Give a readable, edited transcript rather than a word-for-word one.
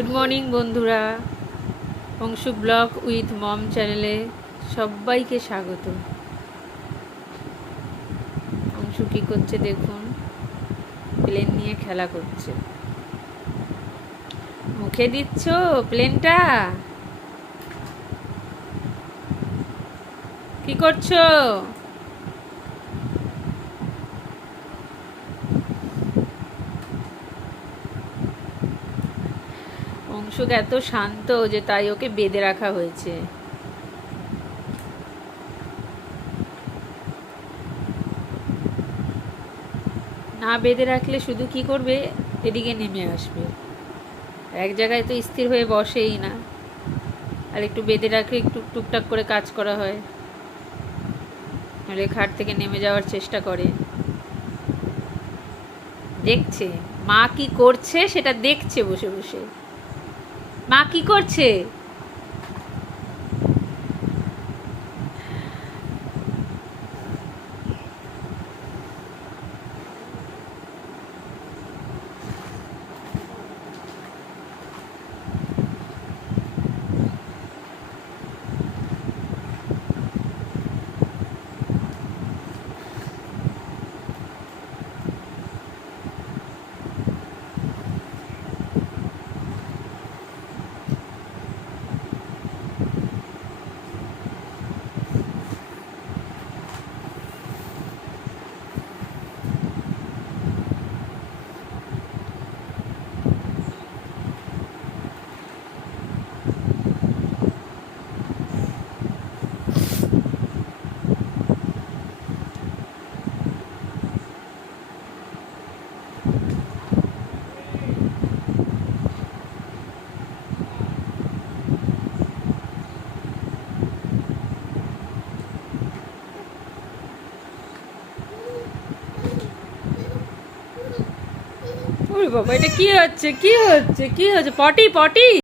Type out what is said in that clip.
Good morning বন্ধুরা, Anshu blog with মম চ্যানেলে সবাইকে স্বাগত। অংশু কী করছে দেখুন, প্লেন নিয়ে খেলা করছে। মুখে দিচ্ছ প্লেনটা? কি করছো? অংশুক এত শান্ত যে তাই ওকে বেঁধে রাখা হয়েছে। না বেঁধে রাখলে শুধু কি করবে, এদিকে নেমে আসবে। এক জায়গায় তো স্থির হয়ে বসেই না। আর একটু বেঁধে রাখলে একটু টুকটাক করে কাজ করা হয়, নাহলে খাট থেকে নেমে যাওয়ার চেষ্টা করে। দেখছে মা কি করছে, সেটা দেখছে বসে বসে। মা কি করছে? ওরে বাবা, এটা কি হচ্ছে, কি হচ্ছে, কি হচ্ছে? পটি পটি।